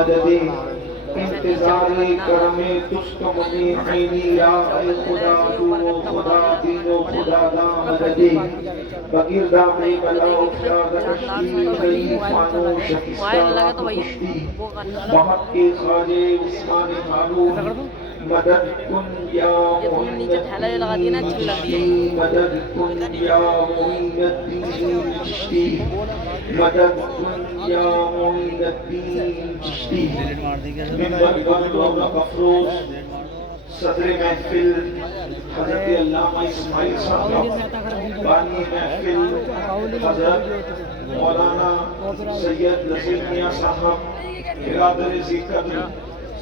مددِ انتظار کرم تسکم میں عینی یا اے خدا تو خدا دین و خدا دا مددِ بگردام بلا افتاد کشتی گئی فانو شکستہ کشتی بہت کے خواجے عثمان ہارون مدد کن یا معین الدین چشتی مدد کن یا معین الدین چشتی مدد کن یا معین الدین چشتی ممبر بند و مفروض صدر محفل حضرت علامہ اسماعیل صاحب بانی محفل حضرت مولانا سید نصیر میاں صاحب برادر ذیقدر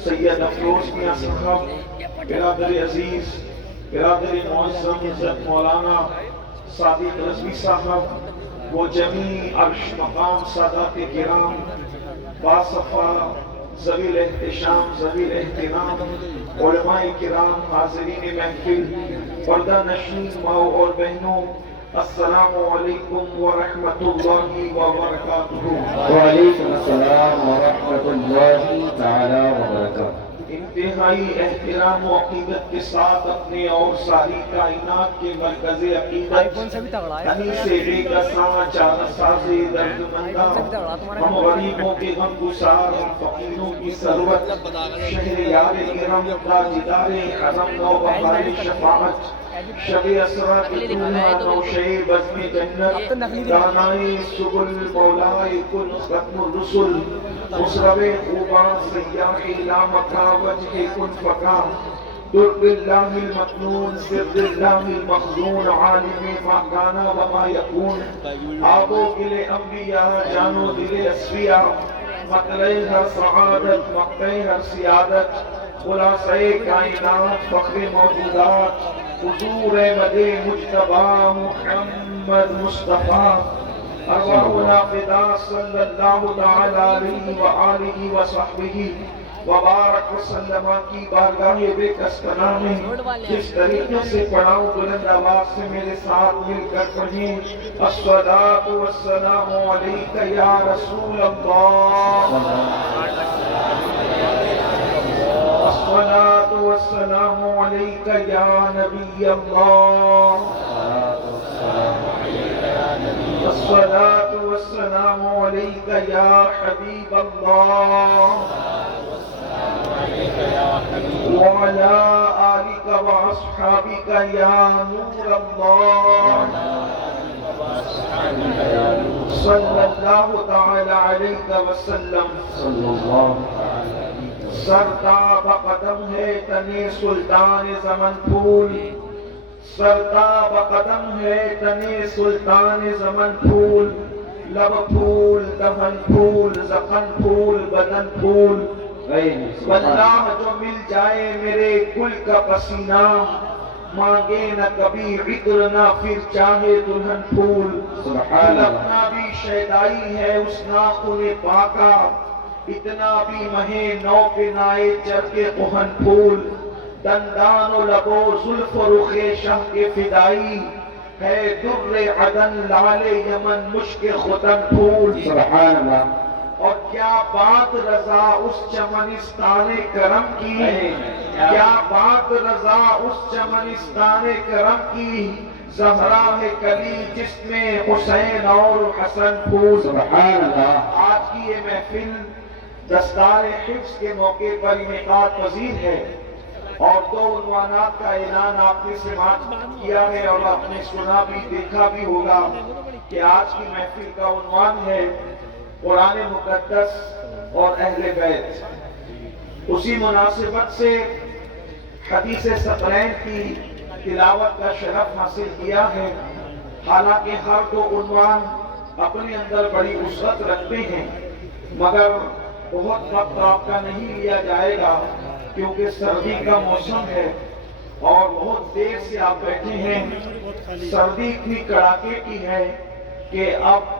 سید افروز میاں صاحب برادر عزیز برادر معظم عزت مولانا صادق رضوی صاحب وہ جمیع عرش مقام سادات کرام باصفا ذوی الاحتشام ذوی الاحترام علماء کرام حاضرین محفل پردہ نشین ماؤں اور بہنوں السلام علیکم ورحمۃ اللہ وبرکاتہ۔ وعلیکم السلام ورحمۃ اللہ تعالی وبرکاتہ۔ انتہائی احترام و عقیدت کے ساتھ اپنے اور ساری کائنات کے مرکز عقیدت کنیز بے کساں چار ساز درد مندہ ہم غریبوں کے غم گسار ہم فقیروں کی ثروت شہریار کرم تاجدار حرم نو بہار شفاعت شب اسرا کی طولہ نوشے بزم جنت دانائے سبل مولائے کل ختم الرسل خسرو خوباں سیاح لا مکہ وجہ کن فقا درد اللہ المکنون سر اللہ المخزون عالم ما کانا وما یکون آب و گل انبیاء جان و دل اسفیاء مطلع ہر سعادت مقطع ہر سیادت خلاصہ کائنات فخر موجودات حضور مد مجتبی محمد مصطفیٰ ارواحنا فدا صلی اللہ تعالی علیہ وآلہ وصحبہ وبارک وسلم کی بارگاہ بے کس پناہ میں جس طریقے سے پڑھاؤں بلند آواز سے میرے ساتھ مل کر پڑھیں الصلاۃ والسلام علیک یا رسول اللہ، الصلاۃ والسلام علیک یا نبی اللہ، الصلاۃ والسلام علیک یا حبیب اللہ وعلى آلك وأصحابك يا نور الله صلى الله تعالى عليك وسلم۔ سرتا بقدم ہے تنے سلطان زمن پھول، سرتا بقدم ہے تنے سلطان زمن پھول، لب پھول دہن پھول زخم پھول بدن پھول، واللہ جو مل جائے میرے گل کا پسینہ، مانگے نہ کبھی عطر نہ پھر چاہے دلہن پھول، اپنا بھی شیدائی ہے اس ناخن پاکا، اتنا بھی مہے نو پہ نائے چر کے کہن پھول، دندان و لبو زلف و رخ شہ کے فدائی، ہے در عدن لال یمن مشک ختن پھول، سبحان اللہ۔ اور کیا بات رضا اس چمنستان کرم کی، کیا بات رضا اس چمنستان کرم کی، زہرا ہے کلی جس میں حسین اور حسن پھول، سبحان اللہ۔ آج کی یہ محفل دستار حفظ کے موقع پر انعقاد پذیر ہے اور دو عنوانات کا اعلان آپ نے سماعت کیا ہے اور آپ نے سنا بھی دیکھا بھی ہوگا کہ آج کی محفل کا عنوان ہے قرآن مقدس اور اہل بیت۔ اسی مناسبت سے حدیث ثقلین کی تلاوت کا شرف حاصل کیا ہے، حالانکہ ہر دو عنوان اپنے اندر بڑی وسعت رکھتے ہیں، مگر بہت وقت آپ کا نہیں لیا جائے گا کیونکہ سردی کا موسم ہے اور بہت دیر سے آپ بیٹھے ہیں، سردی اتنی کڑاکے کی ہے کہ اب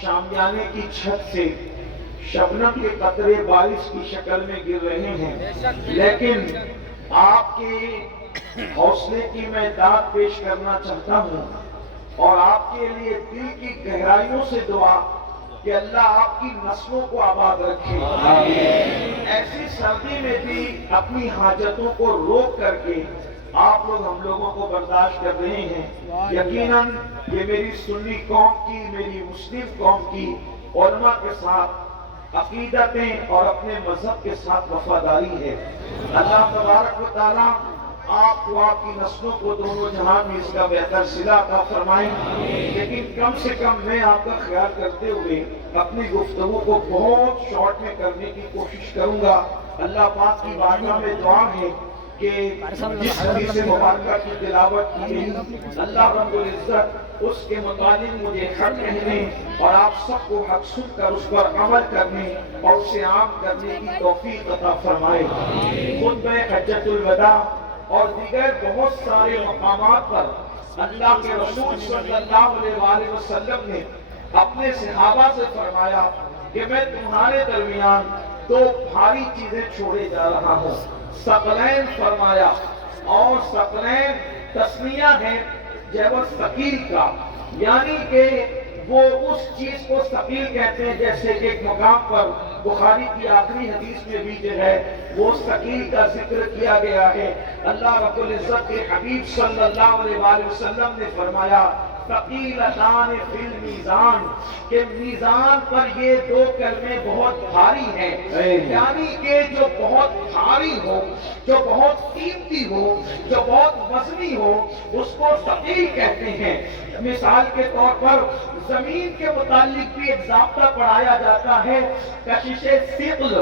شامیانے کی چھت سے شبنم کے قطرے بارش کی شکل میں گر رہے ہیں، لیکن آپ کے حوصلے کی میں داد پیش کرنا چاہتا ہوں اور آپ کے لیے دل کی گہرائیوں سے دعا کہ اللہ آپ کی نسلوں کو آباد رکھے. ایسی سردی میں بھی اپنی حاجتوں کو روک کر کے آپ لوگ ہم لوگوں کو برداشت کر رہے ہیں. یقیناً یہ میری سنی قوم کی، میری مسلم قوم کی علماء کے ساتھ عقیدتیں اور اپنے مذہب کے ساتھ وفاداری ہے. اللہ تبارک و تعالیٰ آپ کو، آپ کی نسلوں کو دونوں جہان میں اس کا بہتر صلہ عطا فرمائیں. لیکن کم سے کم میں آپ کا خیال کرتے ہوئے اپنی گفتگو کو بہت شارٹ میں کرنے کی کوشش کروں گا. اللہ پاک کی بارگاہ میں دعا ہے کہ جس حدیث مبارکہ کی تلاوت کی گئی، اللہ رب العزت اس کے متعلق مجھے حق کہنے اور آپ سب کو حق سن کر اس پر عمل کرنے اور اسے عام کرنے کی توفیق عطا فرمائے. خطبہ حجۃ الوداع اور دیگر بہت سارے مقامات پر اللہ کے رسول صلی اللہ علیہ وآلہ وسلم نے اپنے صحابہ سے فرمایا کہ میں تمہارے درمیان دو بھاری چیزیں چھوڑے جا رہا ہوں. ثقلین فرمایا، اور ثقلین تسمیہ ہے جبر ثقیل کا، یعنی کہ وہ اس چیز کو ثقیل کہتے ہیں جیسے کہ ایک مقام پر بخاری کی آخری حدیث میں بھی جو ہے وہ ثقیل کا ذکر کیا گیا ہے. اللہ رب العزت کے حبیب صلی اللہ علیہ وآلہ وسلم نے فرمایا ثقیلتان فی المیزان، کہ میزان پر یہ دو کلمے بہت بھاری ہیں. یعنی کہ جو بہت بھاری ہو، جو بہت قیمتی ہو، جو بہت وزنی ہو، اس کو ثقیل کہتے ہیں. مثال کے طور پر زمین کے متعلق بھی ایک ضابطہ پڑھایا جاتا ہے، کشش ثقل.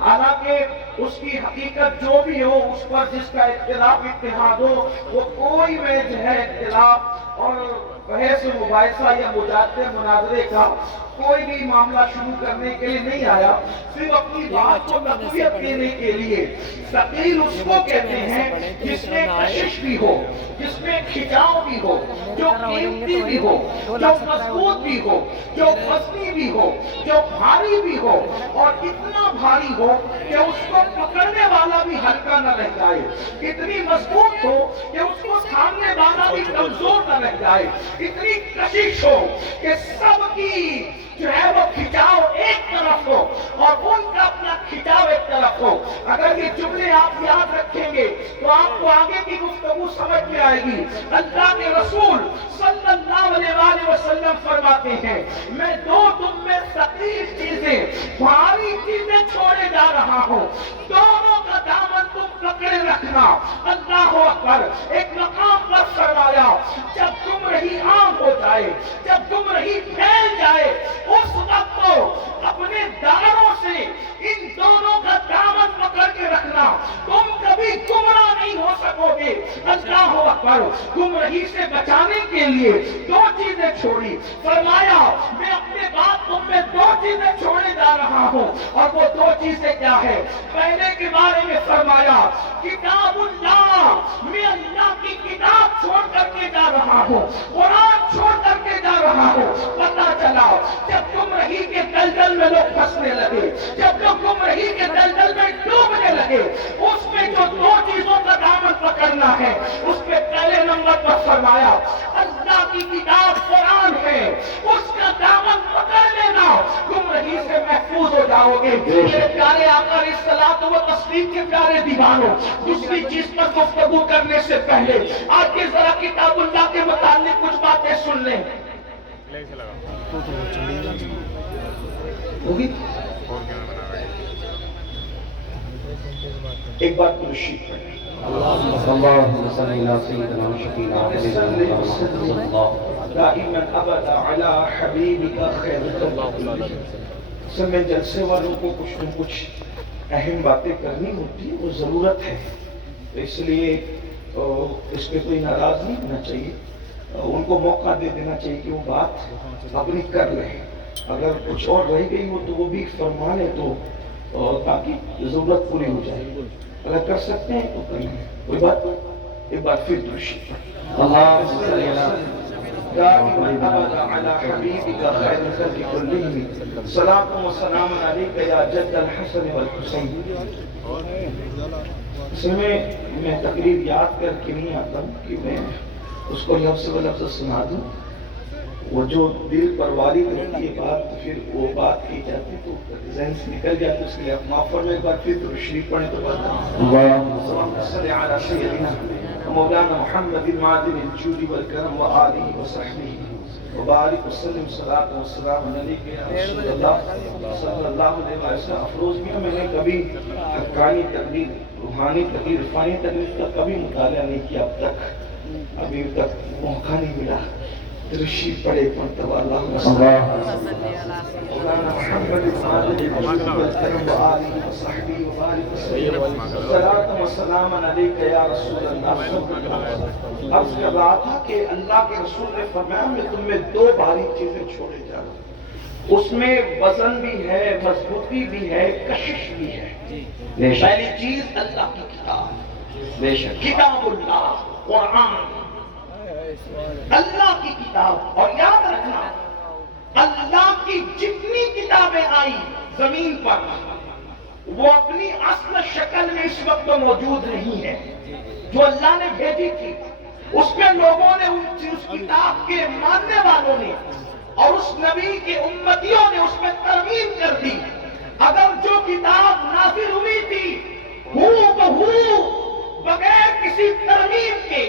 حالانکہ اس کی حقیقت جو بھی ہو، اس پر جس کا اختلاف اتحاد ہو، وہ کوئی میں جو ہے اختلاف اور بحث مباحثہ یا مجادلے مناظرے کا کوئی بھی معاملہ شروع کرنے کے لیے نہیں آیا، صرف اپنی بات کو تقویت دینے کے لیے. ثقیل اس کو کہتے ہیں جس میں کشش بھی ہو، جس میں کھچاؤ بھی ہو، جو قیمتی بھی ہو، جو مضبوط بھی ہو، جو وزنی بھی ہو، جو بھاری بھی ہو، اور اتنا بھاری ہو کہ اس کو پکڑنے والا بھی ہلکا نہ رہ جائے، اتنی مضبوط ہو کہ اس کو سامنے والا بھی کمزور نہ رہ جائے، اتنی کشش ہو کہ سب کی جو ہے وہ کھچاؤ ایک طرف ہو اور ان کا اپنا کھچاؤ ایک طرف ہو. اگر یہ جملے آپ یاد رکھیں گے تو آپ کو آگے کی گفتگو سمجھ میں آئے گی. اللہ کے رسول صلی اللہ علیہ وآلہ وسلم فرماتے ہیں میں دو تم میں ثقیل چیزیں، بھاری چیزیں چھوڑے جا رہا ہوں، دونوں کا دامن تم پکڑے رکھنا. اللہ اکبر. ایک مقام پر فرمایا جب تم رہی عام ہو جائے، جب تم رہی پھیل جائے، اس وقت تو اپنے داروں سے ان دونوں کا دامن پکڑ کے رکھنا، تم کبھی گمراہ نہیں ہو سکو گے. اللہ اکبر. گمراہی سے بچانے کے لیے دو چیزیں چھوڑی. فرمایا میں اپنے بعد تم میں دو چیزیں چھوڑے جا رہا ہوں، اور وہ دو چیزیں کیا ہے؟ پہلے کے بارے میں فرمایا کتاب اللہ، میں اللہ کی کتاب چھوڑ کر کے جا رہا ہوں، قرآن چھوڑ کر کے جا رہا ہوں. پتہ چلا جب گمراہی کے دلدل میں لوگ پھنسنے لگے، جب لوگ گمراہی کے دلدل میں ڈوبنے لگے، اس میں جو دو چیزوں کا دامن پکڑنا ہے، اس پہ پہلے نمبر پر فرمایا اللہ کی کتاب قرآن ہے، اس کا دامن پکڑ لینا، گمراہی سے محفوظ ہو جاؤ گے. میرے پیارے آقا علیہ الصلوۃ والتسلیم کے پیارے دیوانوں، دوسری چیز پر گفتگو کرنے سے پہلے آپ کے ذرا کتاب اللہ کے متعلق کچھ باتیں سن لیں. ایک بات درشی اللهم صل على سيدنا وشفيعنا دائما ابدا على حبیبک خیر الخلق. میں جلسے والوں کو کچھ نہ کچھ اہم باتیں کرنی ہوتی ہے، وہ ضرورت ہے، اس لیے اس پہ کوئی ناراض نہیں ہونا چاہیے. ان کو موقع دے دینا چاہیے کہ وہ بات اپنی کر لیں. اگر کچھ اور رہ گئی ہو تو وہ بھی فرما لیں تو تاکہ ضرورت پوری ہو جائے. اگر کر سکتے ہیں تو کر لیں. کوئی بات نہیں. ایک بار پھر درشی اللهم صل على دائما ابدا على حبیبک خیر الخلق کلہم صلاۃ و سلام علیک یا جد الحسن والحسین. اس میں تقریر یاد کر کے نہیں آتا ہوں کہ میں اس کو لفظ و لفظ سنا دوں. وہ جو دل پر وارد ہوتی ہے بات تو پھر وہ بات کی جاتی تو ذہن سے نکل جاتی، اس کے لیے آپ معاف فرمائیں، ایک بار پھر درود شریف پڑھیں تو بات اللہم صلی علی سیدنا مولانا محمد معدن الجود والکرم وآلہ وصحبہ وبارک وسلم صلاۃ و سلام علیک یا رسول اللہ صلی اللہ علیہ وسلم۔ افروز میاں میں نے کبھی حقانی تقریر، روحانی تقریر، عرفانی تقریر کا کبھی مطالعہ نہیں کیا اب تک، ابھی تک موقع نہیں ملا۔ درشی پڑھے مرتبہ اللہم صلی مولانا محمد معدن الجود والکرم وآلہ وصحبہ وبارک وسلم صلاۃ و سلام علیک یا رسول اللہ۔ عرض کر رہا تھا کہ اللہ کے رسول نے فرمایا میں تم میں دو باریک چیزیں چھوڑے جا رہا ہوں، اس میں وزن بھی ہے، مضبوطی بھی ہے، کشش بھی ہے۔ پہلی چیز اللہ کی کتاب، بے شک کتاب اللہ، قرآن، اللہ کی کتاب۔ اور یاد رکھنا اللہ کی جتنی کتابیں آئی زمین پر وہ اپنی اصل شکل میں اس وقت موجود نہیں ہے۔ جو اللہ نے بھیجی تھی اس میں لوگوں نے اس کتاب کے ماننے والوں نے اور اس نبی کے امتیوں نے اس میں ترمیم کر دی۔ اگر جو کتاب نازل ہوئی تھی ہو بہو بغیر کسی ترمیم کے،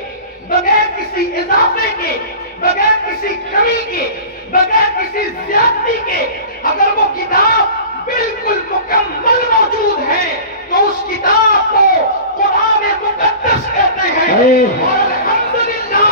بغیر کسی اضافے کے، بغیر کسی کمی کے، بغیر کسی زیادتی کے، اگر وہ کتاب بالکل مکمل موجود ہے تو اس کتاب کو قرآن مقدس کہتے ہیں۔ اور الحمدللہ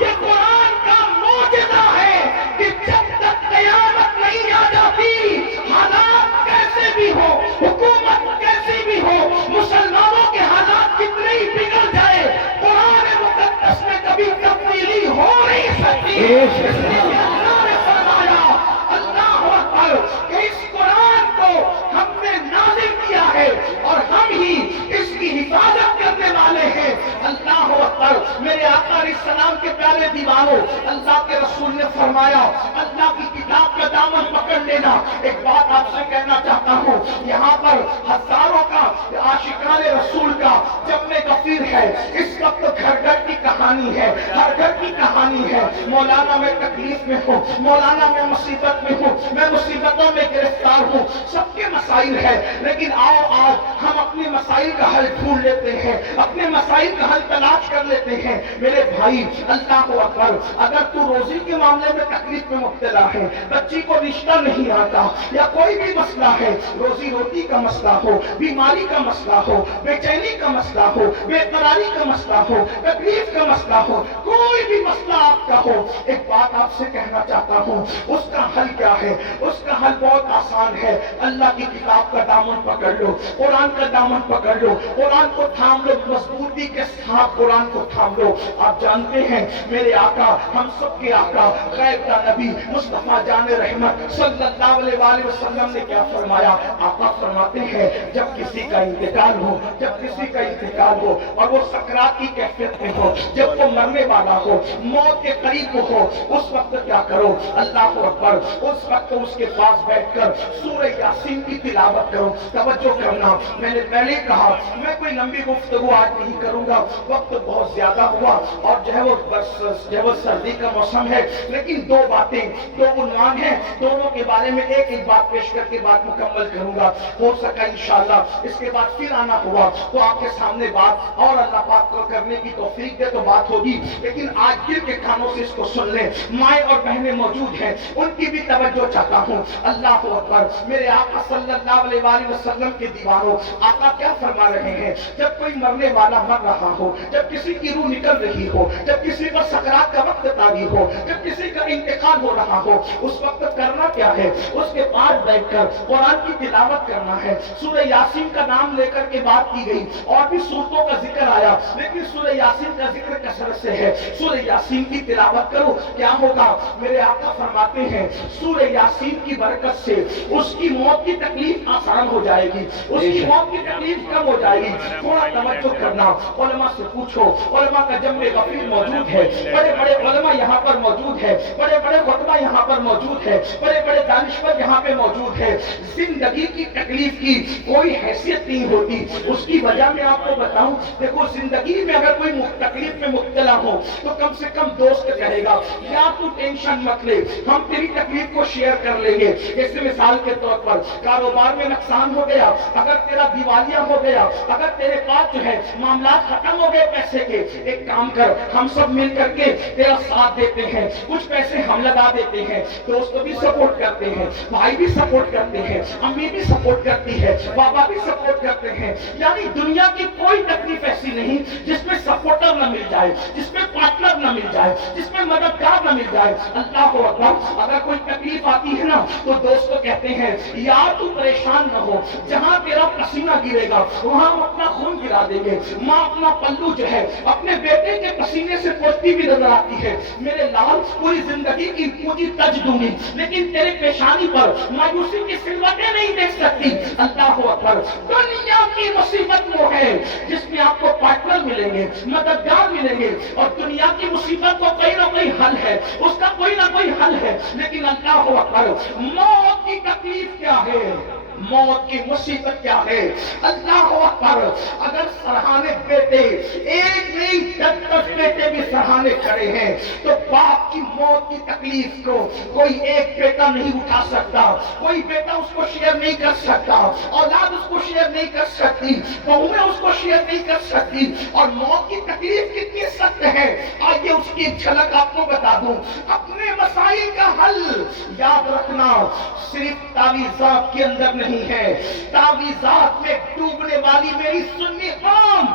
یہ قرآن کا معجزہ ہے کہ جب تک قیامت نہیں آ جاتی، حالات کیسے بھی ہو، حکومت کیسی بھی ہو، مسلمانوں کے حالات کتنے ہی بگڑ جائے، قرآن مقدس میں کبھی تبدیلی ہو نہیں سکتی۔ اللہ نے فرمایا اللہ اکبر کہ اس قرآن کو ہم نے نازل کیا ہے اور ہم ہی اس کی حفاظت کرنے والے ہیں۔ اللہ اکبر۔ میرے آقا علیہ السلام کے پیارے دیوانوں، اللہ کے رسول نے فرمایا اللہ کی کتاب کا دامن پکڑ لینا۔ ایک بات آپ سے کہنا چاہتا ہوں، یہاں پر ہزاروں کا عاشقان رسول کا جمع غفیر ہے۔ اس وقت گھر گھر کی کہانی ہے، ہر گھر کی کہانی ہے۔ مولانا میں تکلیف میں ہوں، مولانا میں مصیبت میں ہوں، میں مصیبتوں میں گرفتار ہوں، سب کے مسائل ہے، لیکن آؤ آج ہم اپنے مسائل کا حل ڈھونڈ لیتے ہیں، اپنے مسائل کا حل تلاش کر لیتے ہیں۔ میرے بھائی اللہ اکبر، اگر تو روزی کے معاملے میں تکلیف میں مبتلا ہے، بچی کو رشتہ نہیں آتا یا کوئی بھی مسئلہ ہے، روزی روٹی کا مسئلہ ہو، بیماری کا مسئلہ ہو، بے چینی کا مسئلہ ہو، بے قراری کا مسئلہ ہو، تکلیف کا مسئلہ ہو، کوئی بھی مسئلہ آپ کا ہو، ایک بات آپ سے کہنا چاہتا ہوں، اس کا حل کیا ہے؟ اس کا حل بہت آسان ہے۔ اللہ کی کتاب کا دامن پکڑ لو، قرآن کا دامن پکڑ لو، قرآن کو تھام لو، مضبوطی کے ساتھ قرآن کو تھام لو۔ آپ جانتے ہیں میرے آقا، ہم سب کے آقا، غیب کا نبی مصطفیٰ جان رحمت صلی اللہ علیہ وسلم نے کیا فرمایا؟ آقا فرماتے ہیں جب کسی کا انتقال ہو، جب کسی کا انتقال ہو اور وہ سکرات کی کیفیت میں ہو، جب وہ مرنے والا ہو، موت کے قریب ہو، اس وقت کیا کرو؟ اللہ اکبر، اس وقت اس کے پاس بیٹھ کر سورہ یاسین کی تلاوت کرو۔ توجہ کرنا، میں نے پہلے کہا میں کوئی لمبی گفتگو آج نہیں کروں گا، وقت بہت زیادہ ہوا اور جو ہے وہ سردی کا موسم ہے، لیکن دو باتیں، دو عنوان ہیں، دونوں کے بارے میں ایک ایک بات پیش کر کے بات مکمل کروں گا۔ ہو سکا انشاءاللہ اس کے بعد پھر آنا ہوا تو آپ کے سامنے بات اور اللہ پاک کو کرنے کی توفیق دے تو بات ہوگی، لیکن آج دل کے کانوں سے اس کو سن لیں۔ مائیں اور بہنیں موجود ہیں، ان کی بھی توجہ چاہتا ہوں۔ اللہ اکبر، میرے آقا صلی اللہ علیہ وسلم کے دیوانوں، آقا کیا فرما رہے ہیں؟ جب کوئی مرنے والا مر رہا ہو، جب کسی کی روح نکل رہی ہو، جب کسی پر سکرات کا وقت طاری ہو، جب کسی کا انتقال ہو رہا ہو، اس وقت کرنا کیا ہے؟ اس کے پاس بیٹھ کر قرآن کی تلاوت کرنا ہے۔ سورہ یاسین کا نام لے کر کے بات کی گئی، اور بھی سورتوں کا ذکر آیا، لیکن سورہ یاسین کا ذکر کثرت سے ہے۔ سورہ یاسین کی تلاوت کرو، کیا ہوگا؟ میرے آقا فرماتے ہیں سورہ یاسین کی برکت سے اس کی موت کی تکلیف آسان ہو جائے گی، اس کی موت کی تکلیف کم ہو جائے گی۔ تھوڑا توجہ کرنا، علماء سے پوچھو، علماء کا جمع غفیر موجود ہے، بڑے بڑے علماء یہاں پر موجود ہے، بڑے بڑے خطبہ یہاں پر موجود ہے، بڑے بڑے دانشور یہاں پہ موجود ہے۔ زندگی کی تکلیف کی کوئی حیثیت نہیں ہوتی، اس کی وجہ میں آپ کو بتاؤں، دیکھو زندگی میں اگر کوئی تکلیف تکلیف میں مبتلا ہو تو کم سے کم دوست کہے گا یار تو ٹینشن مت لے، ہم تیری تکلیف کو شیئر کر لیں گے۔ اس مثال کے طور پر کاروبار میں نقصان ہو گیا، اگر تیرا دیوالیہ ہو گیا، اگر تیرے پاس جو ہے معاملات ختم ہو گئے پیسے کے، ایک کام کر، ہم سب مل کر کے تیرا ساتھ دیتے ہیں، کچھ پیسے ہم لگا دیتے ہیں، دوست بھی سپورٹ کرتے ہیں، بھائی بھی سپورٹ کرتے ہیں، امی بھی سپورٹ کرتی ہے، بابا بھی سپورٹ کرتے ہیں۔ یعنی دنیا کی کوئی تکلیف ایسی نہیں جس میں سپورٹر نہ مل جائے، جس میں پارٹنر نہ مل جائے، جس میں مددگار نہ مل جائے۔ اللہ اکبر، اگر کوئی تکلیف آتی ہے نا تو دوست کو کہتے ہیں یار تو پریشان نہ ہو، جہاں تیرا پسینہ گرے گا وہاں ہم اپنا خون گرا دیں گے۔ ماں اپنا پلو جو ہے اپنے بیٹے کے پسینے سے پوچھتی بھی نظر آتی ہے، میرے لال پوری زندگی کی پونجی تج دوں گی لیکن تیرے پیشانی پر مایوسی کی سلوٹیں نہیں دیکھ سکتی۔ اللہ اکبر، دنیا کی مصیبت وہ ہے جس میں آپ کو پارٹنر ملیں گے، مددگار ملیں گے، اور دنیا کی مصیبت کو کوئی نہ کوئی حل ہے، اس کا کوئی نہ کوئی حل ہے۔ لیکن اللہ اکبر، موت کی تکلیف کیا ہے، موت کی مصیبت کیا ہے؟ اللہ اکبر، اگر سرہانے بیٹے ایک نہیں 10 بیٹے بھی سرہانے کھڑے ہیں تو باپ کی موت کی تکلیف کو کوئی ایک بیٹا نہیں اٹھا سکتا، کوئی بیٹا اس کو شیئر نہیں کر سکتا، اولاد اس کو شیئر نہیں کر سکتی، بہویں اس کو شیئر نہیں کر سکتی۔ اور موت کی تکلیف کتنی سخت ہے آئیے اس کی جھلک آپ کو بتا دوں۔ اپنے مسائل کا حل یاد رکھنا صرف تعویذات کے اندر نہیں ہے، تعویذات میں ڈوبنے والی میری سنی قوم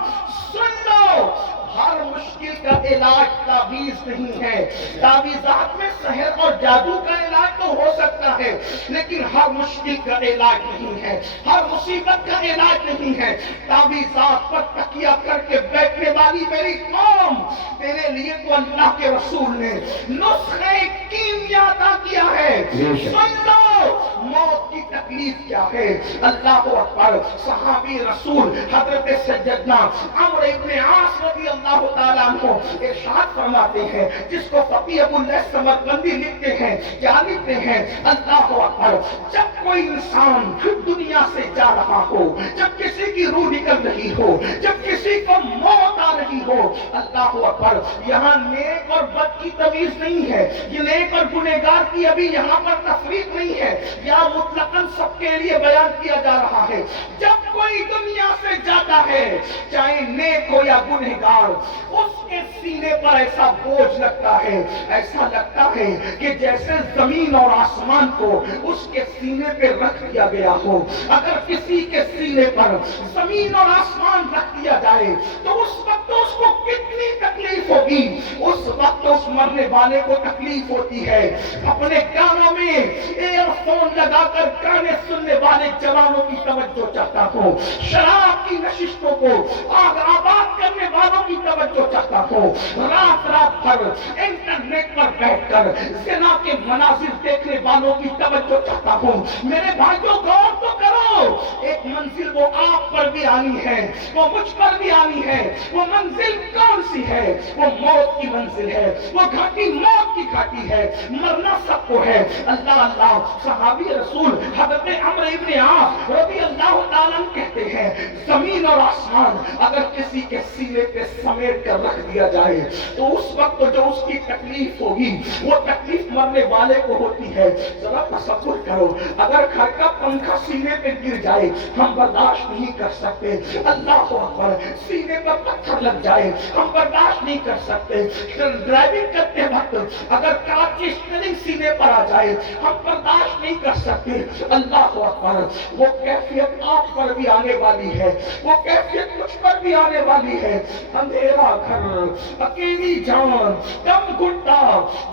سن لو، ہر مشکل کا علاج تعویذ نہیں ہے۔ تعویذات میں سحر اور جادو کا علاج تو ہو سکتا ہے لیکن ہر مشکل کا علاج نہیں ہے، ہر مصیبت کا علاج نہیں ہے۔ تعویذات پر تکیہ کر کے بیٹھنے والی میری قوم، تیرے لیے تو اللہ کے رسول نے نسخے کیمیا عطا کیا ہے۔ سن لو موت کی تکلیف کیا ہے۔ اللہ اکبر، صحابی رسول حضرت سیدنا عمرو ابن عاص رضی اللہ تعالیٰ عنہ ارشاد فرماتے ہیں، جس کو فقیہ ابو اللہ سمرقندی لکھتے ہیں، کیا لکھتے ہیں؟ اللہ اکبر، جب کوئی انسان دنیا سے جا رہا ہو، جب کسی کی روح نکل رہی ہو، جب کسی کو موت آ رہی ہو، اللہ اکبر، یہاں نیک اور بد کی تمیز نہیں ہے، یہ نیک اور گنہگار کی ابھی یہاں پر تفریق نہیں ہے، یا مطلقاً سب کے لیے بیان کیا جا رہا ہے۔ جب کوئی دنیا سے جاتا ہے چاہے نیک ہو یا گنہگار، اس کے سینے پر ایسا بوجھ لگتا ہے، ایسا لگتا ہے کہ جیسے زمین اور آسمان کو اس کے سینے پہ رکھ دیا گیا ہو۔ اگر کسی کے سینے پر زمین اور آسمان رکھ دیا جائے تو اس وقت اس کو کتنی تکلیف ہوگی، اس وقت اس مرنے والے کو تکلیف ہوتی ہے۔ اپنے کانوں میں ایئر فون لگا کر گانے سننے والے جوانوں کی توجہ چاہتا ہوں، شراب کی نشستوں کو آباد کرنے والوں کی توجہ چاہتا ہوں، رات رات بھر انٹرنیٹ پر بیٹھ کر زنا کے مناظر دیکھنے والوں کی توجہ چاہتا ہوں۔ میرے بھائیوں غور تو کرو، ایک منزل وہ آپ پر بھی آنی ہے، وہ مجھ پر بھی آنی ہے۔ وہ منزل کون سی ہے؟ وہ موت کی منزل ہے، وہ گھاٹی موت کی گھاٹی ہے، مرنا سب کو ہے۔ اللہ اللہ، صحابی رسول حضرت عمرو ابن عاص رضی اللہ تعالیٰ کہتے ہیں، زمین اور آسمان اگر کسی کے سینے پہ سمیٹ کر رکھ دیا جائے تو اس وقت جو اس کی تکلیف ہوگی وہ تکلیف مرنے والے کو ہوتی ہے۔ ذرا تصور کرو، اگر گھر کا پنکھا سینے پہ گر جائے ہم برداشت نہیں کر سکتے، اللہ اکبر، سینے پر پتھر لگ جائے ہم برداشت نہیں کر سکتے، ڈرائیونگ کرتے وقت اگر کار کی اسٹیئرنگ سینے پر آ جائے ہم برداشت نہیں کر سکتے۔ اللہ اکبر، وہ کیفیت آپ پر بھی آنے والی ہے، وہ کیفیت مجھ پر بھی آنے والی ہے۔ اندھیرا گھر، اکیلی جان، دم گھٹتا،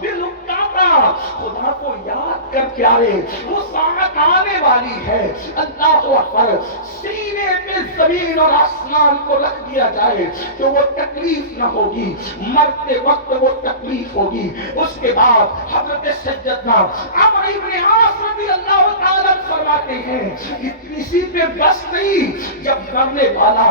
دل اکتاتا، خدا کو یاد کر پیارے، وہ ساعت آنے والی ہے۔ اللہ اکبر، سینے پہ زمین اور آسمان کو رکھ دیا جائے تو وہ تکلیف نہ ہوگی، مرتے وقت وہ تکلیف ہوگی۔ اس کے بعد حضرت سیدنا عمرو ابن عاص رضی اللہ تعالیٰ فرماتے ہیں، کسی پہ بس نہیں، جب مرنے والا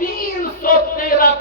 313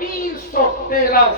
313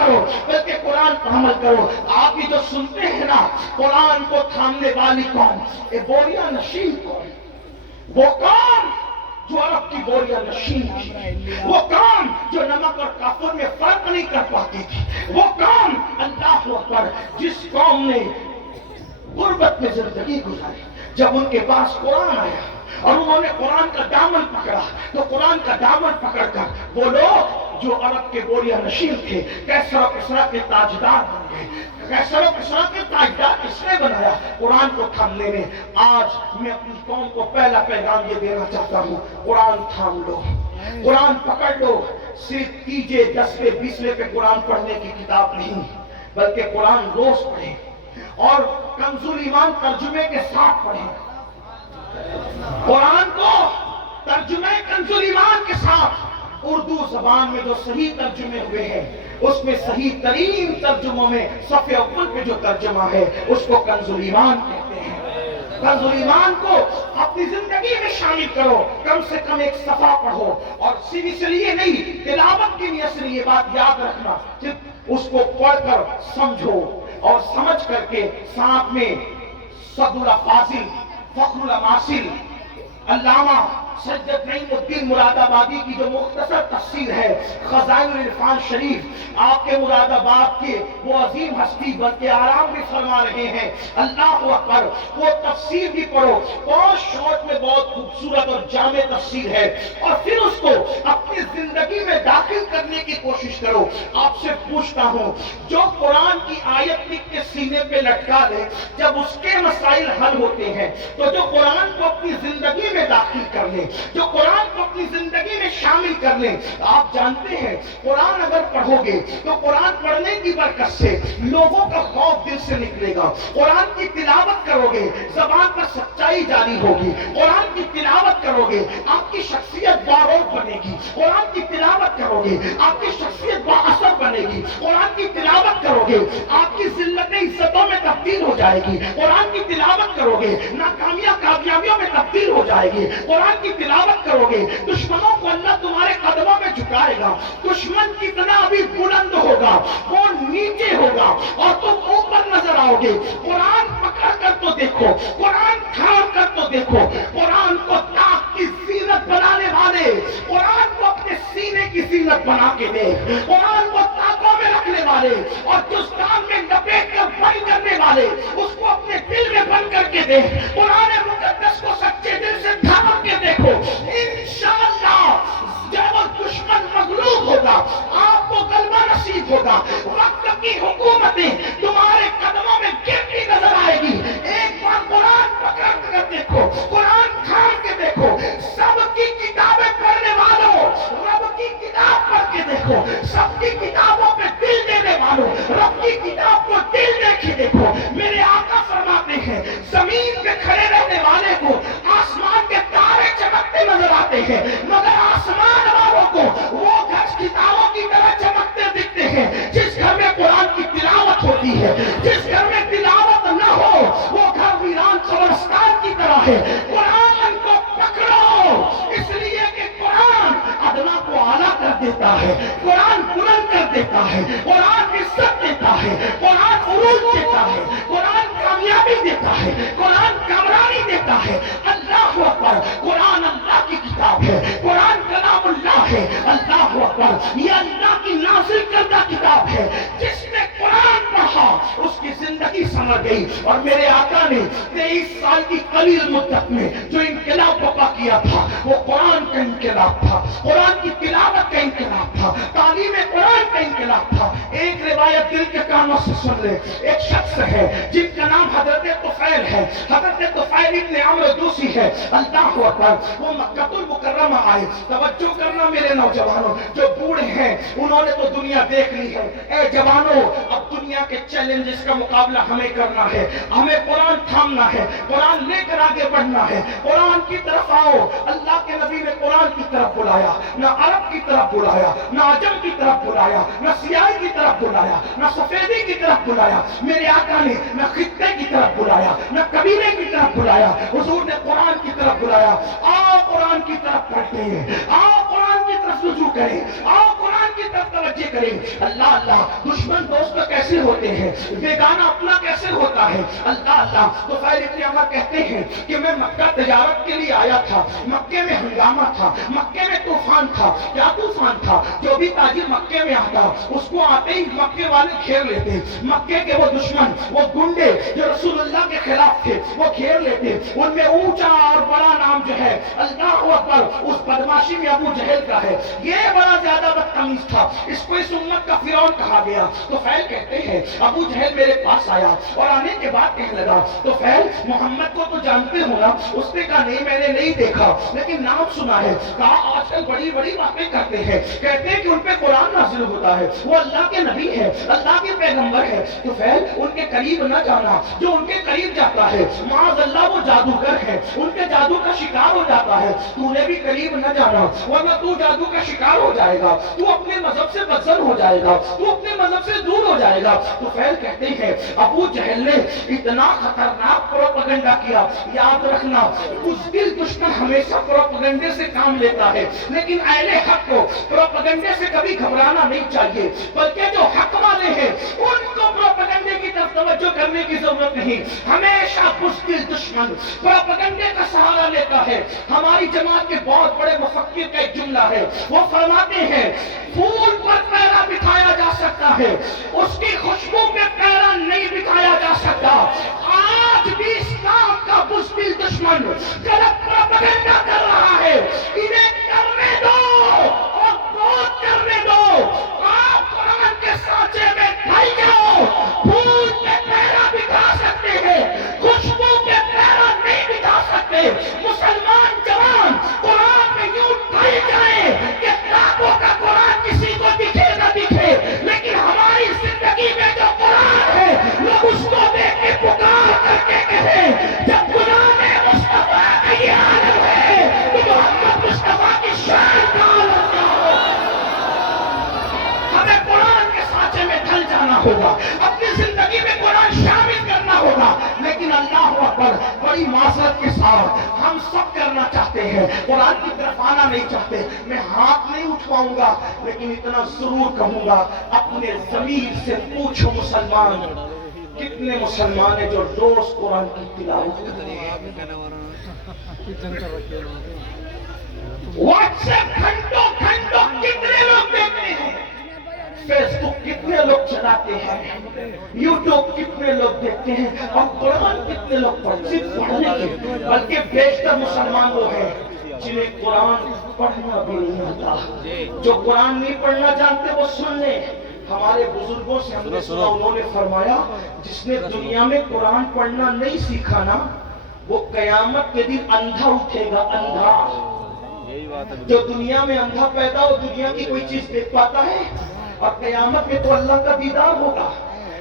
کرو بلکہ قرآن پر عمل کرو. آپ یہ جو سنتے ہیں نا قرآن کو تھامنے والی قوم، یہ بوریاں نشین قوم، وہ قوم جو عرب کی بوریاں نشین تھی، وہ قوم جو نمک اور کافر میں فرق نہیں کر پاتی تھی، وہ قوم اللہ اکبر جس قوم نے غربت میں زندگی گزاری. جب ان کے پاس قرآن آیا اور انہوں نے قرآن کا دامن پکڑا تو قرآن کا دامن پکڑ کر وہ لوگ جو عرب کے بوریاں نشین تھے کیسر و کسریٰ کے تاجدار بن گئے. کیسر و کسریٰ کے تاجدار کس نے بنایا؟ قرآن کو تھامنے میں. آج میں اپنی قوم کو پہلا پیغام یہ دینا چاہتا ہوں، قرآن تھام لو، قرآن پکڑ لو. صرف تیجے 10ویں 20ویں پہ قرآن پڑھنے کی کتاب نہیں بلکہ قرآن روز پڑھیں اور کنز ایمان ترجمے کے ساتھ پڑھیں. قرآن کو ترجمے کنز ایمان کے ساتھ اردو زبان میں جو صحیح ترجمے ہوئے ہیں اس میں صحیح ترین ترجموں میں صفحے اول پہ جو ترجمہ ہے اس کو کنز ایمان کہتے ہیں. کنز ایمان کو اپنی زندگی میں شامل کرو، کم سے کم ایک صفحہ پڑھو. اور صرف لیے نہیں، تلاوت کی نیت سے یہ بات یاد رکھنا، صرف اس کو پڑھ کر سمجھو اور سمجھ کر کے ساتھ میں صدر الفاضل فخر الاماثل علامہ سید نعیم الدین مراد آبادی کی جو مختصر تفسیر ہے خزائن العرفان شریف، آپ کے مراد آباد کے وہ عظیم ہستی بلکہ آرام بھی فرما رہے ہیں. اللہ اکبر، وہ تفسیر بھی پڑھو، بہت شارٹ میں بہت خوبصورت اور جامع تفسیر ہے، اور پھر اس کو اپنی زندگی میں داخل کرنے کی کوشش کرو. آپ سے پوچھتا ہوں، جو قرآن کی آیت لکھ کے سینے پہ لٹکا لے جب اس کے مسائل حل ہوتے ہیں، تو جو قرآن کو اپنی زندگی میں داخل کر لے، جو قرآن کو اپنی زندگی میں شامل کر لیں. آپ جانتے ہیں قرآن اگر پڑھو گے تو قرآن پڑھنے کی برکت سے لوگوں کا خوف دل سے نکلے گا. قرآن کی تلاوت کرو گے زبان پر سچائی جاری ہوگی. قرآن کی تلاوت کرو گے آپ کی شخصیت باروق بنے گی. قرآن کی تلاوت کرو گے آپ کی شخصیت با اثر بنے گی. قرآن کی تلاوت کرو گے آپ کی ذلت عزتوں میں تبدیل ہو جائے گی. قرآن کی تلاوت کرو گے ناکامیاں کامیابیوں میں تبدیل ہو جائے گی. قرآن کی تلاوت کرو گے دشمنوں کو اللہ تمہارے قدموں میں جھکائے گا. دشمن کتنا بھی بلند ہوگا وہ نیچے ہوگا اور تم اوپر نظر آؤ گے. قرآن پکڑ کر تو دیکھو، قرآن تھام کر تو دیکھو. قرآن کو طاق کی زینت بنانے والے قرآن کو اپنے سینے کی زینت بنا کے دے. قرآن کو طاقوں میں رکھنے والے اور دستان میں لپیٹ کر بند کرنے والے اس کو اپنے دل میں بند کر کے دے. قرآن مقدس کو سچے دل سے تھام کے دیکھو، انشاءاللہ جب دشمن مغلوب ہوگا آپ کو غلبہ نصیب ہوگا. وقت کی حکومتیں تمہارے قدموں میں گرتی نظر آئے گی. ایک بار قرآن پکڑ کر دیکھو، قرآن تھام کے دیکھو. سب کی کتابیں پڑھنے والوں رب کی کتاب پڑھ کے دیکھو. سب کی کتابوں پہ دل دینے والوں رب کی کتاب کو دل دے کے دیکھو. میرے آقا فرماتے ہیں زمین پہ کھڑے رہنے والے کو آسمان کے تارے چمکتے نظر آتے ہیں، مگر آسمان والوں کو وہ گھر کتابوں کی طرح چمکتے دکھتے ہیں. جس گھر میں قرآن کی تلاوت ہوتی ہے، جس گھر میں تلاوت نہ ہو وہ گھر ویران قبرستان کی طرح ہے. قرآن کو پکڑو، اس لیے کہ قرآن ادنا کو اعلیٰ کر دیتا ہے، قرآن بلند کر دیتا ہے، قرآن عزت دیتا ہے، قرآن عروج دیتا ہے، قرآن کامیابی دیتا ہے، قرآن کامرانی دیتا ہے. اللہ اکبر، قرآن اللہ کی کتاب ہے، قرآن کلام اللہ ہے. اللہ اکبر، یہ اللہ کی نازل کردہ کتاب ہے. جس نے قرآن پڑھا اس کی زندگی سنور گئی. اور میرے آقا نے 23 سال کی قلیل مدت میں جو انقلاب برپا کیا تھا وہ قرآن کا انقلاب تھا، قرآن کی تلاوت کا انقلاب تھا، تعلیم قرآن کا انقلاب تھا. ایک روایت دل کے کانوں سے سن لے. ایک شخص ہے جن کا نام حضرت طفیل ہے. حضرت طفیل ابن عمرو دوسی ہے. اللہ اکبر، وہ مکہ المکرمہ آئے. توجہ کرنا میرے نوجوانوں، جو بوڑھے ہیں انہوں نے تو دنیا دیکھ لی ہے. اے جوانوں، اب دنیا کے چیلنجز کا مقابلہ ہمیں کرنا ہے. ہمیں قرآن تھامنا ہے، قرآن لے کر آگے بڑھنا ہے. قرآن کی طرف آؤ. اللہ کے نبی نے قرآن کی طرف بلایا، نہ عرب کی طرف بلایا، نہ عجم کی طرف بلایا، نہ سیاہی کی طرف بلایا، نہ سفیدی کی طرف بلایا. میرے آقا نے نہ خطے کی طرف بلایا، نہ قبیلے کی طرف بلایا. حضور نے قرآن کی طرف بلایا. آؤ قرآن کی طرف پڑھتے ہیں، آؤ قرآن کی طرف رجوع کریں، آؤ قرآن کی طرف توجہ توجہ کریں. اللہ اللہ دشمن دوست کیسے ہوتے ہیں, بیگانہ اپنا کیسے ہوتا ہے. اللہ اللہ. تو فیل ابن عمر کہتے ہیں کہ میں مکہ تجارت کے لیے آیا تھا, مکے میں ہنگامہ تھا, مکے میں طوفان تھا. کیا طوفان تھا؟ جو بھی تاجر مکے میں آتا اس کو آتے ہی مکے والے گھیر لیتے. مکے کے وہ دشمن, وہ گنڈے جو رسول اللہ کے خلاف تھے, وہ گھیر لیتے. ان میں اونچا اور بڑا نام جو ہے اللہ اکبر اس بدماشی میں ابو جہل کا ہے. یہ بڑا زیادہ بدتمیز تھا, اس کو اس امت کا فرعون کہا گیا. تو فیل کہتے ہیں ابو جہل میرے پاس آیا اور آنے کے بعد کہنے لگا, تو فیل محمد کو تو جانتے ہو نا؟ اس نے کہا نہیں میں نے نہیں دیکھا لیکن نام سنا ہے. کہا آج کل بڑی بڑی باتیں کرتے ہیں, کہتے ہیں کہ ان پہ قرآن نازل ہوتا ہے, وہ اللہ کے نبی ہے, اللہ کے پیغمبر ہے. تو فیل ان کے قریب نہ جانا, جو ان کے قریب جاتا ہے معاذ اللہ وہ جادوگر ہے, ان کے جادو کا شکار ہو جاتا ہے. تو نے بھی قریب نہ جانا ورنہ تو جادو کا شکار ہو جائے گا, تو اپنے مذہب سے بدزن ہو جائے گا, تو اپنے مذہب سے دور ہو جائے گا. تو فیل کہتے ہیں ابو جہل نے اتنا خطرناک پروپیگنڈا کیا. یاد رکھنا بزدل دشمن ہمیشہ پروپیگنڈے سے کام لیتا ہے, لیکن اہل حق کو پروپیگنڈے سے کبھی گھبرانا نہیں چاہیے, بلکہ جو حق والے ہیں ان کو پروپیگنڈے کی طرف توجہ کرنے کی ضرورت نہیں. ہمیشہ بزدل دشمن پروپیگنڈے کا سہارا لیتا ہے. ہماری جماعت کے بہت بڑے مفکر کا ایک جملہ ہے, وہ فرماتے ہیں پھول پر پیرا بٹھایا جا سکتا ہے, اس کی خوشبو پہ پیرا نہیں بٹھایا جا سکتا. آج بھی اسلام کا بزدل دشمن غلط پروپیگنڈا کر رہا ہے, انہیں کرنے دو اور بہت کرنے دو. آپ قرآن کے سانچے میں ڈھل جاؤ. پھول پہ پیرا بٹھا سکتے ہیں, خوشبو پہ پیرا نہیں بٹھا سکتے. مسلمان جوان قرآن میں یوں ڈھل جائیں کہ کتابوں کا قرآن کسی کو دکھے نہ دکھے, لیکن ہماری زندگی میں جو قرآن ہے لوگ اس کو دیکھ کے پکار کر کے کہیں جب قرآن مصطفیٰ کا یہ عالم ہے تو محمد مصطفیٰ کی شان کا عالم کیا ہو. ہمیں قرآن کے سانچے میں ڈھل جانا ہوگا, اپنی زندگی میں قرآن شامل کرنا ہوگا. لیکن اللہ اکبر بڑی معذرت کے ساتھ ہم سب کرنا چاہتے ہیں, قرآن کی طرف آنا نہیں چاہتے. میں ہاتھ نہیں اٹھواؤں گا لیکن اتنا ضرور کہوں گا, اپنے ضمیر سے پوچھو مسلمان کتنے مسلمان ہیں جو روز قرآن کی تلاوت کرتے ہیں. واٹس ایپ گھنٹوں گھنٹوں کتنے لوگ دیکھتے ہیں, فیس بک کتنے لوگ چلاتے ہیں, یوٹیوب کتنے لوگ دیکھتے ہیں, اور قرآن کتنے لوگ پڑھتے ہیں. بلکہ بیشتر مسلمان وہ ہیں جنہیں قرآن پڑھنا بھی نہیں آتا. جو قرآن نہیں پڑھنا جانتے وہ سن لیں. ہمارے بزرگوں سے ہم نے سنا, انہوں نے فرمایا جس نے دنیا میں قرآن پڑھنا نہیں سیکھا نا وہ قیامت کے دن اندھا اٹھے گا. اندھا جو دنیا میں اندھا پیدا ہو, دنیا کی کوئی چیز دیکھ پاتا ہے, اور قیامت میں تو اللہ کا دیدار ہوگا,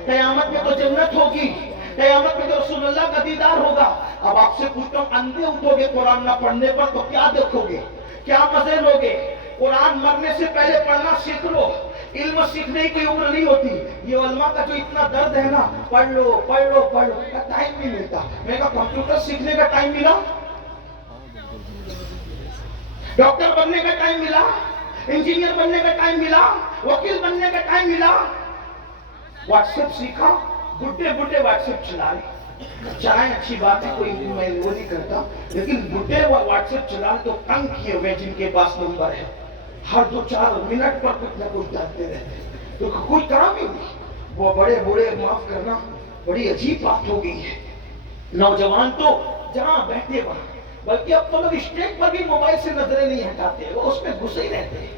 قیامت میں تو جنت ہوگی, قیامت میں تو رسول اللہ کا دیدار ہوگا. اب آپ سے پوچھتا ہوں, اندھے اٹھو گے قرآن نہ پڑھنے پر تو کیا دیکھو گے, کیا مزے لوگے؟ قرآن مرنے سے پہلے پڑھنا سیکھ لو. علم سیکھنے کی عمر نہیں ہوتی. یہ علماء کا جو اتنا درد ہے نا, پڑھ لو پڑھ لو پڑھ لو, کا ٹائم نہیں ملتا. میں کہا کمپیوٹر سیکھنے کا ٹائم ملا, ڈاکٹر بننے کا ٹائم ملا, انجینئر بننے کا ٹائم ملا, وکیل بننے کا ٹائم ملا. واٹس ایپ سیکھا, بڈھے بڈھے واٹس ایپ چلا رہے. چلائیں اچھی بات ہے, کوئی میں وہ نہیں کرتا, لیکن بڈھے واٹس ایپ چلا تو تنگ کیے ہوئے جن کے پاس نمبر ہے, ہر 2-4 منٹ پر کچھ نہ کچھ ڈالتے رہتے, تو کوئی کام ہی نہیں. وہ بڑے بوڑھے معاف کرنا بڑی عجیب بات ہو گئی ہے. نوجوان تو جہاں بیٹھے وہاں, بلکہ اب تو لوگ اسٹیج پر بھی موبائل سے نظریں نہیں ہٹاتے, وہ اس میں گھسے ہی رہتے ہیں.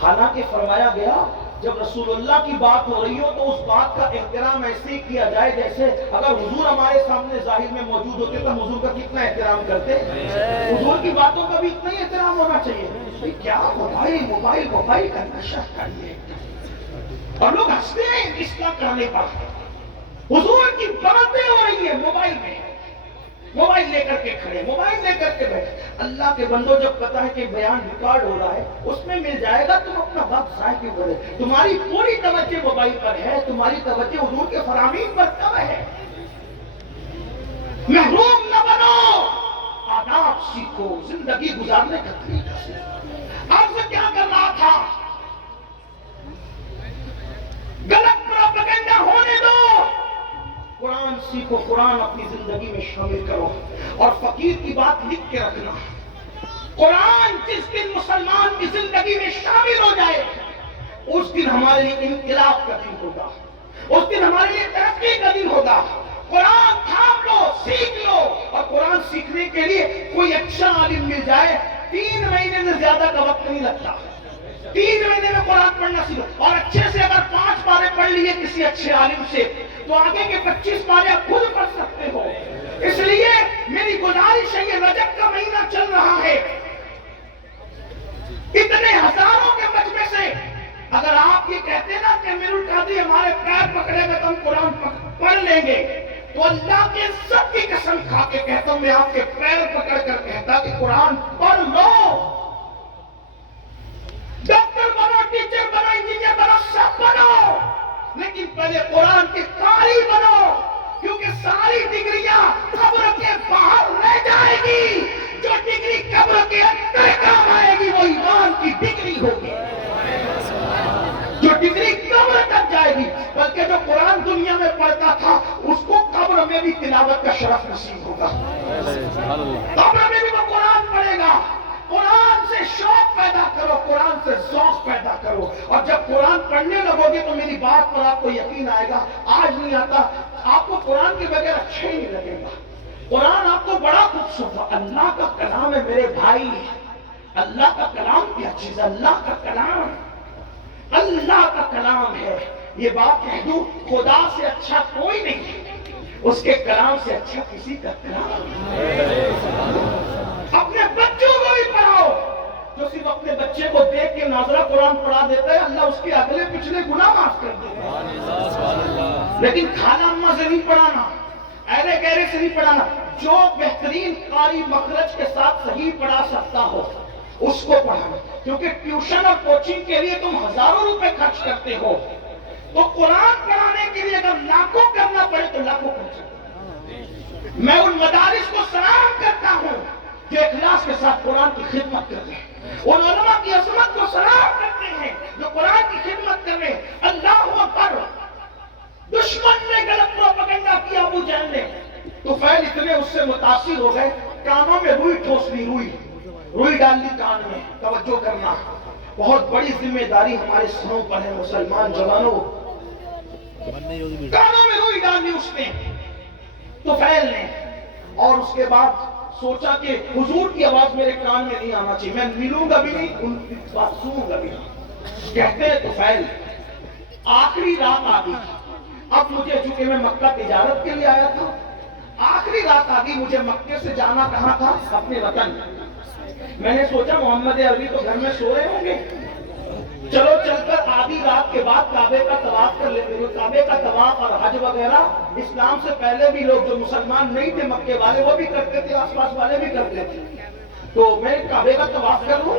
حالانکہ فرمایا گیا جب رسول اللہ کی بات ہو رہی ہو تو اس بات کا احترام ایسے ہی کیا جائے جیسے اگر حضور ہمارے سامنے ظاہر میں موجود ہوتے تو حضور کا کتنا احترام کرتے. حضور کی باتوں کا بھی اتنا ہی احترام ہونا چاہیے. کیا موبائل موبائل موبائل کا نشہ کریے, اور لوگ ہنستے ہیں اسلام کرنے پر. حضور کی باتیں ہو رہی ہیں موبائل میں, موبائل لے کر کے کھڑے, موبائل لے کر کے بیٹھے. اللہ کے بندو جب پتا ہے کہ بیان ریکارڈ ہو رہا ہے اس میں مل جائے گا, تم اپنا وقت ضائع کیوں کرے. تمہاری پوری توجہ موبائل پر ہے, تمہاری توجہ حضور کے فرامین پر کب ہے. محروم نہ بنو, آداب سیکھو, زندگی گزارنے کا طریقہ سیکھو. آپ سے کیا کر رہا تھا, قرآن اپنی زندگی میں شامل کرو. اور فقیر کی بات لکھ کے رکھنا، قرآن جس دن مسلمان کی زندگی میں شامل ہو جائے اس دن ہمارے لیے انقلاب کا دن ہوگا، اس دن ہمارے لیے ترقی کا دن ہوگا. قرآن تھام لو، سیکھ لو. اور قرآن سیکھنے کے لیے کوئی اچھا عالم مل جائے 3 مہینے سے زیادہ کا وقت نہیں لگتا. 3 مہینے میں قرآن پڑھنا سیکھو. اور اچھے سے اگر 5 پارے پڑھ لیے کسی اچھے عالم سے تو آگے کے 25 پارے آپ خود پڑھ سکتے ہو. اس لیے میری گزارش ہے، یہ رجب کا مہینہ چل رہا ہے، اتنے ہزاروں کے مجمع سے اگر آپ یہ کہتے نا کہ امیر القادری ہمارے پیر پکڑے گا تو ہم قرآن پڑھ لیں گے، تو اللہ کے عزت کی قسم کھا کے کہتا ہوں، میں آپ کے پیر پکڑ کر کہتا کہ قرآن پڑھ لو. ڈاکٹر بنو، ٹیچر بنو، انجینئر بنو، سب بنو، لیکن پہلے قرآن کے قاری بنو، کیونکہ ساری ڈگریاں قبر کے باہر رہ جائے گی. جو ڈگری قبر کے اندر کام آئے گی وہ ایمان کی ڈگری ہوگی، جو ڈگری قبر تک جائے گی. بلکہ جو قرآن دنیا میں پڑھتا تھا اس کو قبر میں بھی تلاوت کا شرف نصیب ہوگا، قبر میں بھی وہ قرآن پڑھے گا. قرآن سے شوق پیدا کرو، قرآن سے ذوق پیدا کرو. اور جب قرآن پڑھنے لگو گے تو میری بات پر آپ کو یقین آئے گا. آج نہیں آتا، آپ کو قرآن کے بغیر اچھا ہی نہیں لگے گا. قرآن آپ کو بڑا خوبصورت، اللہ کا کلام ہے میرے بھائی. اللہ کا کلام کیا چیز ہے؟ اللہ کا کلام، اللہ کا کلام ہے. یہ بات کہہ دوں، خدا سے اچھا کوئی نہیں ہے، اس کے کلام سے اچھا کسی کا کلام. اپنے بچوں کو بھی پڑھاؤ. جو صرف اپنے بچے کو دیکھ کے ناظرہ قرآن پڑھا دیتا ہے، اللہ اس کے اگلے پچھلے گناہ معاف کر دیتا ہے. لیکن خالہ اماں سے نہیں پڑھانا، اہلِ گہرے سے نہیں پڑھانا. جو بہترین قاری مخرج کے ساتھ صحیح پڑھا سکتا ہو اس کو پڑھانا. کیونکہ ٹیوشن اور کوچنگ کے لیے تم ہزاروں روپے خرچ کرتے ہو، تو قرآن پڑھانے کے لیے اگر لاکھوں کرنا پڑے تو لاکھوں خرچ کرو. میں ان مدارس کو سلام کرتا ہوں جو اخلاص کے ساتھ قرآن کی خدمت کرتے ہیں. ان علماء کی عظمت کو سلام کرتے ہیں جو قرآن کی خدمت کر رہے ہیں. اللہ اکبر. دشمن نے غلط پروپیگنڈا کیا، ابو جہل نے، تو فیل اتنے اس سے متاثر ہو گئے، کانوں میں روئی ٹھوس لی، روئی ڈال لی کان میں. توجہ کرنا، بہت بڑی ذمہ داری ہمارے سروں پر ہے مسلمان جوانوں. کانوں میں روئی ڈال لی اس نے، تو فیل نے. اور اس کے بعد سوچا کہ حضور کی آواز میرے کان میں نہیں آنا چاہیے، میں ملوں گا بھی نہیں، ان کی بات سنوں گا بھی نہیں. کہتے ہیں تو فیل آخری رات آ گئی. اب مجھے، چونکہ میں مکہ تجارت کے لیے آیا تھا، آخری رات آ گئی. مجھے مکے سے جانا کہاں تھا؟ اپنے وطن. میں نے سوچا محمد عربی تو گھر میں سو رہے ہوں گے، چلو چل کر آدھی رات کے بعد کعبے کا طواف کر لیتے ہیں. کعبے کا طواف اور حج وغیرہ اسلام سے پہلے بھی لوگ جو مسلمان نہیں تھے مکے والے وہ بھی کرتے تھے، آس پاس والے بھی کرتے تھے. تو میں کعبے کا طواف کر لوں.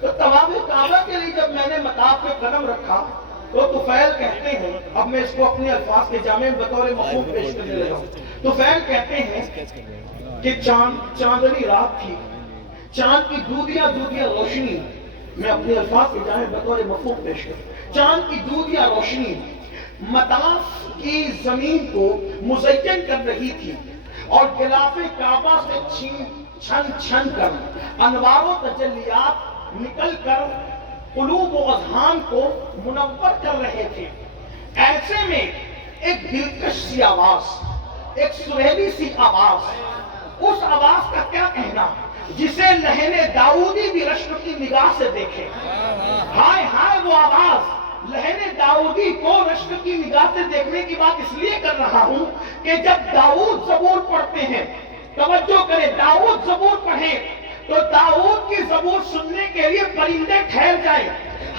تو طواف کعبہ کے لیے جب میں نے مطاف پہ قدم رکھا تو طفیل کہتے ہیں، اب میں اس کو اپنے الفاظ کے جامع بطور مفہوم پیش کرنے لگا ہوں. طفیل کہتے ہیں کہ چاندنی رات تھی، چاند کی دودیاں روشنی، میں اپنے الفاظ کے جامع بطور مفہوم پیش کروں. چاند کی دودیاں روشنی مطاف کی زمین کو مزین کر رہی تھی، اور غلاف کعبہ سے چھن چھن کر انوار و تجلیات نکل کر قلوب و اذہان کو منور کر رہے تھے. ایسے میں ایک دلکش سی آواز، ایک سریلی سی آواز، اس آواز کا کیا کہنا جسے لہن داؤدی بھی رشک کی نگاہ سے دیکھے. ہائے ہائے وہ آواز. لہن داؤدی کو رشک کی نگاہ سے دیکھنے کی بات اس لیے کر رہا ہوں کہ جب داؤد زبور پڑھتے ہیں، توجہ کریں، داؤد زبور پڑھیں تو داؤد کی زبور سننے کے لیے پرندے ٹھہر جائیں،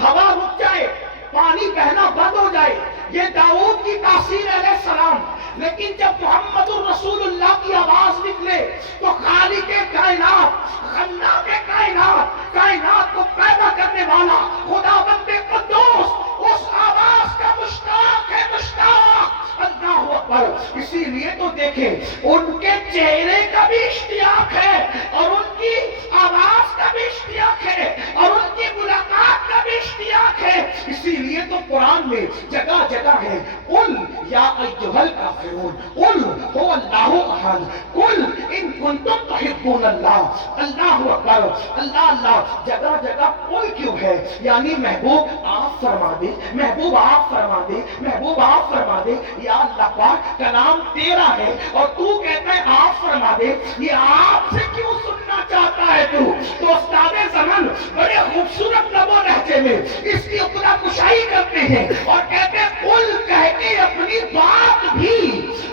ہوا رک جائے، پانی بہنا بند ہو جائے. یہ داؤد کی تاثیر علیہ السلام. لیکن جب محمد الرسول اللہ کی آواز نکلے تو خالق کائنات، خلاق کائنات، کائنات کو پیدا کرنے والا خداوند قدوس اس آواز کا مشتاق ہے، مشتاق. اللہ اکبر. اسی لیے تو دیکھیں ان کے چہرے کا بھی اشتیاق ہے اور ان کی آواز کا بھی اشتیاق ہے اور ان کی ملاقات کا بھی اشتیاق ہے. اسی لیے تو قرآن میں جگہ جگہ ہے قل یا ایھا الکافرون قل هو اللہ احد قل ان کنتم تحبون اللہ. اللہ اکبر، اللہ اللہ. جگہ جگہ قل کیوں ہے؟ یعنی محبوب آپ فرما دے، محبوب آپ فرما دے، محبوب آپ فرما دے. یا اللہ پاک کلام تیرا ہے اور تو کہتا ہے آپ فرما دے، یہ آپ سے کیوں سننا چاہتا ہے تو استاد زمن بڑے خوبصورت لب و لہجے میں اس کی اقدا کشائی کرتے ہیں اور کہتے ہیں قل کہہ کے اپنی بات بھی،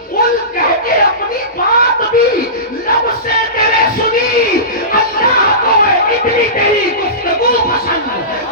قل کہہ کے اپنی بات بھی لب سے تیرے سنی. اللہ کو ہے اتنی تیری گفتگو پسند،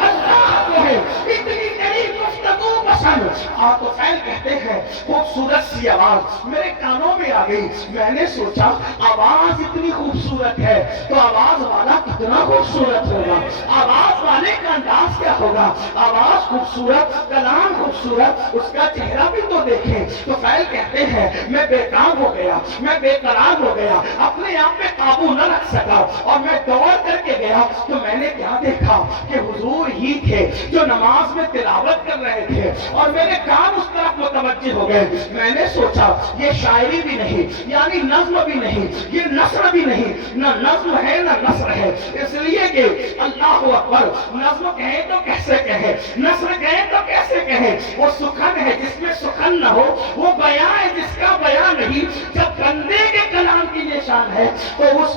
اللہ کو ہے اتنی تیری گفتگو پسند. آپ تو فیل کہتے ہیں خوبصورت سی آواز میرے کانوں میں آ گئی. میں نے سوچا آواز اتنی خوبصورت ہے تو آواز والا کتنا خوبصورت ہوگا، آواز والے کا انداز کیا ہوگا. آواز خوبصورت، کلام خوبصورت، اس کا چہرہ بھی تو دیکھیں. تو فیل کہتے ہیں میں بے کام ہو گیا، میں بے قرار ہو گیا، اپنے آپ پہ قابو نہ رکھ سکا اور میں دوڑ کر کے گیا تو میں نے کیا دیکھا کہ حضور ہی تھے جو نماز میں تلاوت کر رہے تھے اور میرے کان اس طرف متوجہ ہو گئے. میں نے سوچا یہ شاعری بھی نہیں، یعنی نظم بھی نہیں، یہ نثر بھی نہیں، نہ نظم ہے نہ نثر ہے. اس لیے کہ اللہ اکبر، نظم کہیں تو کیسے کہیں، نثر کہیں تو کیسے کہیں. وہ سخن ہے جس میں سخن نہ ہو، وہ بیان ہے جس کا بیان نہیں. جب بندے کے کلام کی یہ شان ہے تو اس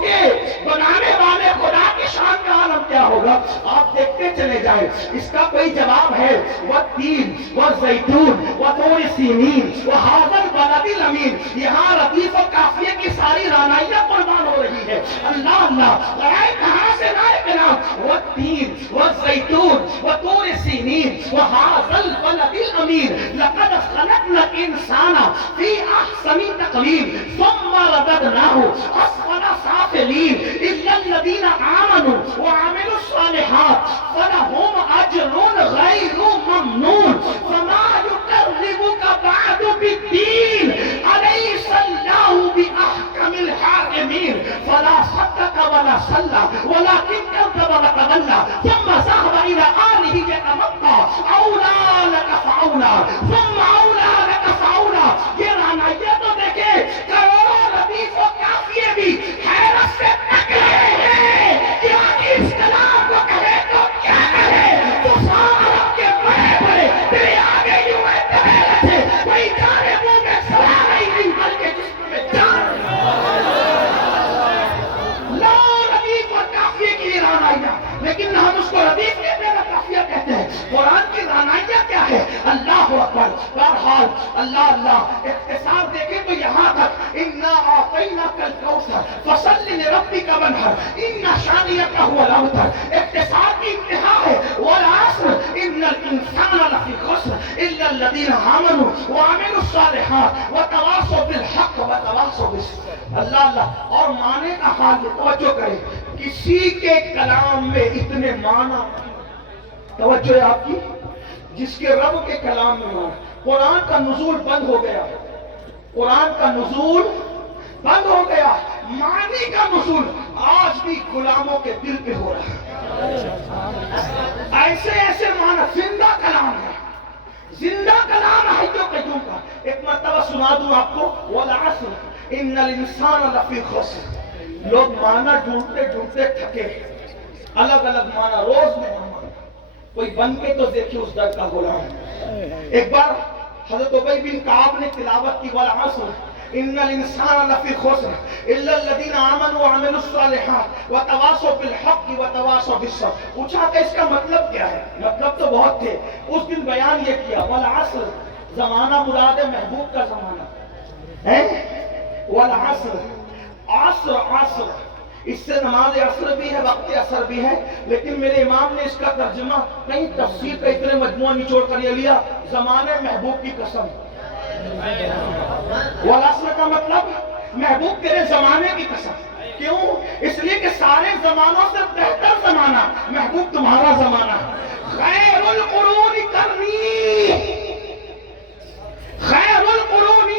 کے بنانے والے خدا کی شان کا عالم کیا ہوگا. آپ دیکھتے چلے جائیں. اس کا کوئی جواب ہے والتین والزیتون وطور سینین وہذا البلد الامین. یہاں ردیف و قافیے کی ساری رانائیاں قربان ہو رہی ہے. اللہ اللہ لائے کہاں سے لائے کلام. والتین والزیتون وطور سینین وہذا البلد الامین لقد خلقنا الانسان فی احسن تقویم ثم رددناہ اسفل سافلین الا الذین آمنوا وعملوا الصالحات فلهم اجر غیر ممنون فما یقربک بعد بالدین الیس اللہ باحکم الحاکمین. فلا صدق ولا صلی ولکن کذب وتولى ثم ذهب الى آلہ یتمطى اولی لک فاولی ثم اولی لک فاولی. یہ رانائیاں تو دیکھے کروڑوں ردیف و قافیے بھی حیرت سے تک رہے ہیں کہ آگے اس کلام کو کہے تو کیا کہے. تو سارا کے بڑے بڑے تیرے آگے یوں ہے تبیرے تھے کوئی جانے منہ میں سوال ہی نہیں بلکہ جسم میں جان. لا ردیف و قافیے کی رانائیاں، لیکن ہم اس کو ردیف کہتے ہیں، قافیہ کہتے ہیں. قرآن کی رانائیاں کیا ہے؟ اللہ اکبر. بہرحال اللہ اللہ اختصار دیکھیں تو یہاں تک انا اعطیناک الکوثر فصل لربک وانحر ان شانئک هو الابتر. اختصار کی انتہا ہے. والعصر ان الانسان لفی خسر الا الذین آمنوا وعملوا الصالحات وتواصوا بالحق وتواصوا بالصبر. اللہ اللہ. اور معنی کا حال توجہ کریں. کسی کے کلام میں اتنے معنی، توجہ ہے آپ کی، جس کے رب کے کلام میں معنی. قرآن کا نزول بند ہو گیا، قرآن کا نزول بند ہو گیا. معنی کا نزول آج بھی غلاموں کے دل پہ ہو رہا ہے. ایسے ایسے معنی زندہ کلام ہے، زندہ کلام ہے جو قیوم کا. ایک مرتبہ سنا دوں آپ کو. والعصر ان الانسان لفی خسر. لوگ معنی ڈھونڈتے ڈھونڈتے تھکے، الگ الگ معنی روز میں معنی. کوئی بن کے تو دیکھیں اس در کا غلام. ایک بار حضرت ابی بن کعب نے تلاوت کی والعصر ان الانسان لفی خسر الا الذین آمنوا وعملوا الصالحات وتواصوا بالحق وتواصوا بالصبر. پوچھا کہ اس کا مطلب کیا ہے؟ مطلب تو بہت تھے. اس دن بیان یہ کیا والعصر زمانہ مراد ہے محبوب کا زمانہ ہے. والعصر عصر عصر اس سے نماز عصر بھی ہے، وقت عصر بھی ہے. لیکن میرے امام نے اس کا ترجمہ کہیں تفسیر کا اتنے مجموعہ نچوڑ کر یہ لیا زمانے محبوب کی قسم. والعصر کا مطلب محبوب تیرے زمانے کی قسم. کیوں؟ اس لیے کہ سارے زمانوں سے بہتر زمانہ محبوب تمہارا زمانہ. خیر القرون قرنی، خیر القرون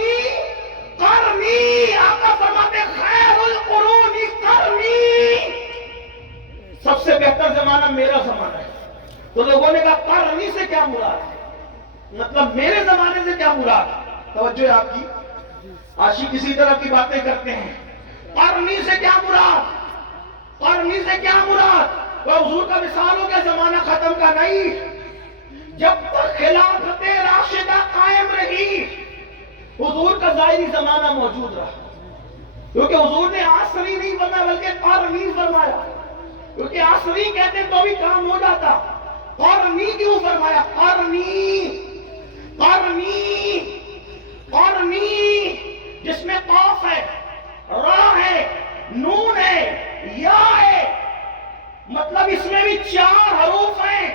قرنی. آقا فرماتے خیر القرون قرنی، سب سے بہتر زمانہ میرا زمانہ ہے. تو لوگوں نے کہا قرنی سے کیا مراد ہے؟ مطلب میرے زمانے سے کیا مراد؟ توجہ ہے آپ کی؟ عاشق کسی طرح کی باتیں کرتے ہیں. قرنی سے کیا مراد؟ قرنی سے کیا مراد؟ وہ حضور کا مثال ہو گیا زمانہ ختم کا نہیں. جب تک خلافت راشدہ قائم رہی حضور کا ظاہری زمانہ موجود رہا. کیونکہ حضور نے عصری نہیں فرمایا بلکہ قرنی فرمایا. کیونکہ عصری کہتے ہیں تو بھی کام ہو جاتا. قرنی کیوں فرمایا؟ قرنی قرنی قرنی جس میں قاف ہے، را ہے، نون ہے، یا ہے، مطلب اس میں بھی 4 حروف ہیں.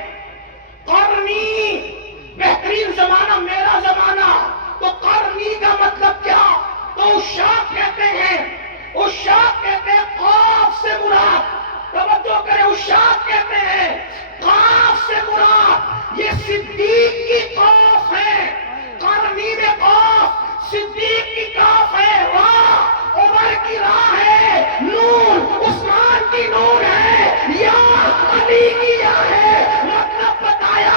قرنی بہترین زمانہ میرا زمانہ. تو قرنی کا مطلب کیا؟ تو عشاق کہتے ہیں، عشاق کہتے ہیں قاف سے مراد. توجہ کریں، عشاق کہتے ہیں قاف سے مراد یہ صدیق کی قاف ہے. قرنی میں قاف، صدیق کی قاف ہے، راہ عمر کی راہ ہے، نون عثمان کی نون ہے، یا علی کی یا ہے. مطلب بتایا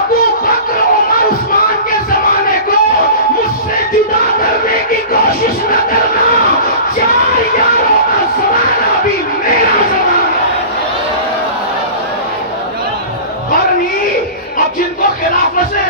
ابو بکر عمر عثمان کے زمانے کو مجھ سے جدا کرنے کی کوشش نہ کرنا. 4 یاروں کا زمانہ بھی میرا زمانہ. قرنی اب جن کو خلافت سے